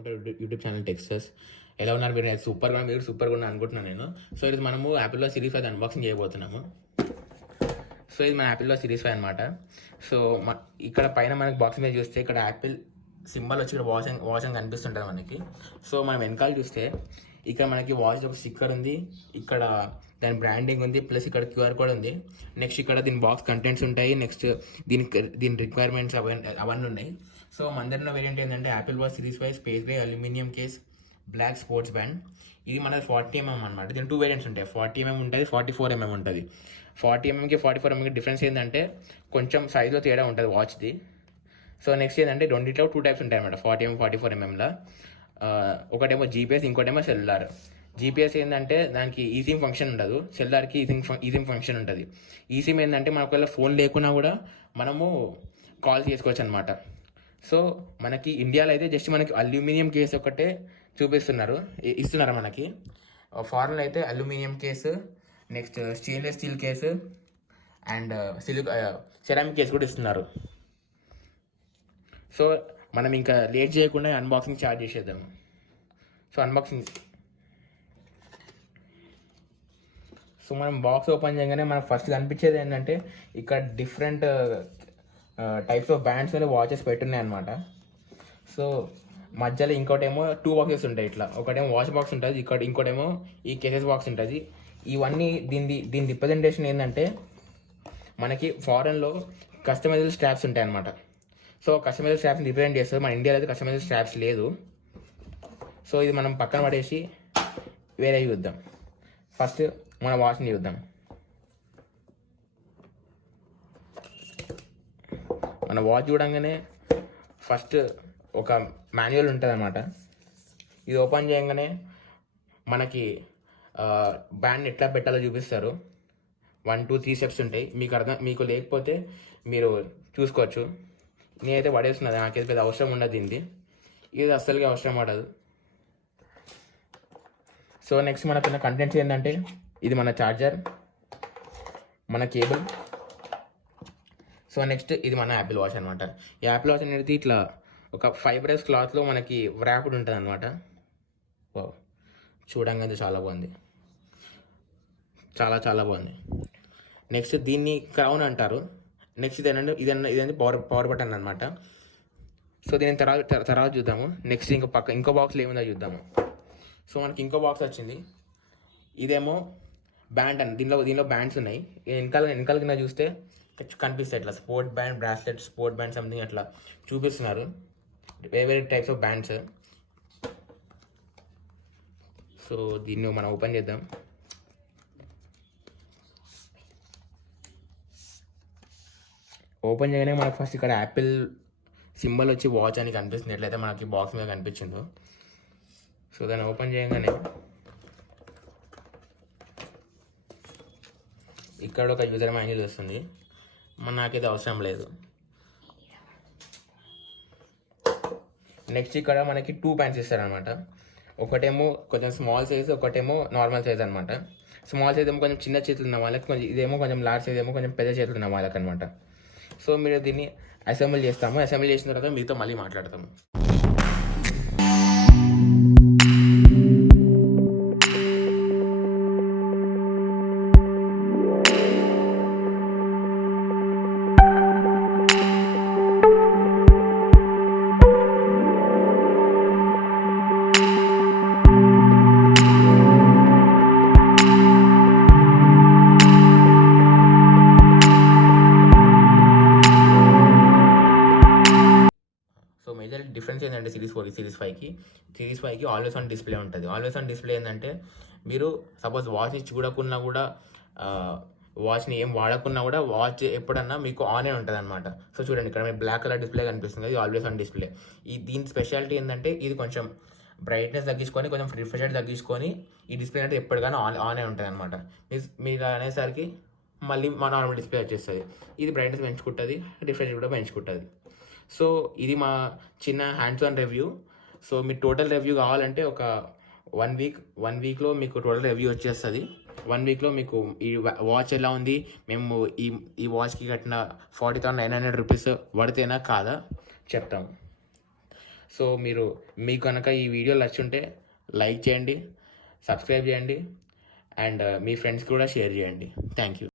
Welcome to YouTube channel Texas. ఎలా ఉన్నారు మీరు? మీరు సూపర్గా ఉన్నారు అనుకుంటున్నాను నేను. సో ఇది మనము యాపిల్ వాచ్ సిరీస్ 5 అన్బాక్సింగ్ చేయబోతున్నాము. సో ఇది మన యాపిల్ వాచ్ సిరీస్ 5 అనమాట. సో ఇక్కడ పైన మనకి బాక్స్ మీద చూస్తే ఇక్కడ యాపిల్ సింబల్ వచ్చి ఇక్కడ వాచ్ అని కనిపిస్తుంటుంది మనకి. సో మనం వెనకాల చూస్తే ఇక్కడ మనకి వాచ్ ఒక స్టిక్కర్ ఉంది, ఇక్కడ దాని బ్రాండింగ్ ఉంది, ప్లస్ ఇక్కడ క్యూఆర్ కోడ్ ఉంది. నెక్స్ట్ ఇక్కడ దీని బాక్స్ కంటెంట్స్ ఉంటాయి, నెక్స్ట్ దీని రిక్వైర్మెంట్స్ అవన్నీ ఉన్నాయి. సో మన దగ్గర వేరియంట్ ఏంటంటే Apple Watch series 5 space grey aluminium case black sports band. ఇది మనది 40mm అనమాట. దీని 2 వేరియంట్స్ ఉంటాయి, 40mm ఉంటుంది, 44mm ఉంటుంది. 40mmకి 44mmకి డిఫరెన్స్ ఏంటంటే కొంచెం సైజులో తేడా ఉంటుంది వాచ్ది. సో నెక్స్ట్ ఏంటంటే రెండిట్లో 2 టైప్స్ ఉంటాయి అనమాట 40mm 44mmలో. ఒకటేమో జీపీఎస్, ఇంకోటేమో సెల్యులార్. జీపీఎస్ ఏంటంటే దానికి ఈసిమ్ ఫంక్షన్ ఉండదు, సెల్యులార్కి ఈసిమ్ ఫంక్షన్ ఉంటుంది. ఈసిమ్ ఏంటంటే మనకు ఒకవేళ ఫోన్ లేకున్నా కూడా మనము కాల్ చేసుకోవచ్చు అనమాట. సో మనకి ఇండియాలో అయితే జస్ట్ మనకి అల్యూమినియం కేసు ఒకటే ఇస్తున్నారు మనకి. ఫారెన్లో అయితే aluminium case, next stainless steel case and ceramic case కూడా ఇస్తున్నారు. సో మనం ఇంకా లేట్ చేయకుండా అన్బాక్సింగ్ స్టార్ట్ చేసేద్దాము. సో మనం బాక్స్ ఓపెన్ చేయగానే మనకు ఫస్ట్ కనిపించేది ఏంటంటే ఇక్కడ డిఫరెంట్ టైప్స్ ఆఫ్ బ్యాండ్స్ మీద వాచెస్ పెట్టున్నాయి అనమాట. సో మధ్యలో ఇంకోటేమో 2 బాక్సెస్ ఉంటాయి ఇట్లా. ఒకటేమో వాచ్ బాక్స్ ఉంటుంది, ఇంకోటేమో ఈ కేసెస్ బాక్స్ ఉంటుంది. ఇవన్నీ దీని రిప్రజెంటేషన్ ఏంటంటే మనకి ఫారెన్లో కస్టమైజ్డ్ స్ట్రాప్స్ ఉంటాయి అనమాట. సో కస్టమైజ్డ్ స్ట్రాప్స్ని రిప్రజెంట్ చేస్తారు. మన ఇండియాలో అయితే కస్టమైజ్డ్ స్ట్రాప్స్ లేదు. సో ఇది మనం పక్కన పడేసి వేరే చూద్దాం. ఫస్ట్ మన వాచ్ని చూద్దాం. మన వాచ్ చూడంగానే ఫస్ట్ ఒక మాన్యువల్ ఉంటుంది అనమాట. ఇది ఓపెన్ చేయగానే మనకి బ్యాండ్ ఎట్లా పెట్టాలో చూపిస్తారు. 1 2 3 స్టెప్స్ ఉంటాయి. మీకు లేకపోతే మీరు చూసుకోవచ్చు. నేనైతే పడేస్తున్నది, నాకైతే పెద్ద అవసరం ఉండదు దీనిది. ఇది అస్సలుగా అవసరం పడదు. సో నెక్స్ట్ మనకున్న కంటెంట్స్ ఏంటంటే ఇది మన ఛార్జర్, మన కేబుల్. సో నెక్స్ట్ ఇది మన యాపిల్ వాచ్ అనమాట. ఈ యాపిల్ వాచ్ అనేది ఇట్లా ఒక ఫైబరస్ క్లాత్లో మనకి వ్రాప్డ్ ఉంటుంది అనమాట. చూడంగానే చాలా బాగుంది, చాలా బాగుంది. నెక్స్ట్ దీన్ని క్రౌన్ అంటారు. నెక్స్ట్ ఇదేంటి పవర్ బటన్ అనమాట. సో దీని తర్వాత చూద్దాము. నెక్స్ట్ ఇంకో బాక్స్లో ఏముందో చూద్దాము. సో మనకి ఇంకో బాక్స్ వచ్చింది. ఇదేమో బ్యాండ్ అని, దీనిలో బ్యాండ్స్ ఉన్నాయి. వెనకాల కింద చూస్తే కనిపిస్తాయి ఇట్లా sport band, bracelet, sport band something అట్లా చూపిస్తున్నారు, వేరే టైప్స్ ఆఫ్ బ్యాండ్స్. సో దీన్ని మనం ఓపెన్ చేద్దాం. ఓపెన్ చేయగానే మనకు ఫస్ట్ ఇక్కడ యాపిల్ సింబల్ వచ్చి వాచ్ అని కనిపిస్తుంది, ఎట్లయితే మనకి బాక్స్ మీద కనిపించిందో. సో దాన్ని ఓపెన్ చేయగానే ఇక్కడ ఒక యూజర్ మాన్యువల్ వస్తుంది. నాకైతే అవసరం లేదు. నెక్స్ట్ ఇక్కడ మనకి 2 ప్యాంట్స్ ఇస్తారనమాట. ఒకటేమో కొంచెం స్మాల్ సైజ్, ఒకటేమో నార్మల్ సైజ్ అనమాట. స్మాల్ సైజ్ ఏమో కొంచెం చిన్న చేతులు ఉన్న వాళ్ళకి, ఇదేమో కొంచెం లార్జ్ సైజ్ ఏమో కొంచెం పెద్ద చేతులు ఉన్న వాళ్ళకి అనమాట. సో మీరు దీన్ని అసెంబుల్ చేసిన తర్వాత మీతో మళ్ళీ మాట్లాడతాము. మేజర్ డిఫరెన్స్ ఏంటంటే సిరీస్ 5కి ఆల్వేస్ ఆన్ డిస్ప్లే ఉంటుంది. ఆల్వేస్ ఆన్ డిస్ప్లే ఏంటంటే మీరు సపోజ్ వాచ్ని చూడకున్నా కూడా, వాచ్ని ఏం వాడకున్నా కూడా వాచ్ ఎప్పుడన్నా మీకు ఆనే ఉంటుంది అనమాట. సో చూడండి ఇక్కడ మీకు బ్లాక్ కలర్ డిస్ప్లే కనిపిస్తుంది, ఇది ఆల్వేస్ ఆన్ డిస్ప్లే. దీని స్పెషాలిటీ ఏంటంటే ఇది కొంచెం బ్రైట్నెస్ తగ్గించుకొని, కొంచెం రిఫ్రెష్ తగ్గించుకొని ఈ డిస్ప్లే అంటే ఎప్పటికైనా ఆనే ఉంటుంది అనమాట. మీరు అనేసరికి మళ్ళీ మా నార్మల్ డిస్ప్లే వచ్చేస్తుంది. ఇది బ్రైట్నెస్ పెంచుకుంటుంది, రిఫ్రెష్ కూడా పెంచుకుంటుంది. సో ఇది మా చిన్న hands on review. So me total review కావాలంటే ఒక 1 వీక్లో మీకు టోటల్ రివ్యూ వచ్చేస్తుంది. 1 వీక్లో మీకు ఈ వాచ్ ఎలా ఉంది, మేము ఈ వాచ్కి కట్టిన 40,900 రూపీస్ పడితేనా కాదా చెప్తాము. సో మీకు కనుక ఈ వీడియో నచ్చుంటే లైక్ చేయండి, సబ్స్క్రైబ్ చేయండి, అండ్ మీ ఫ్రెండ్స్ కూడా షేర్ చేయండి. Thank you.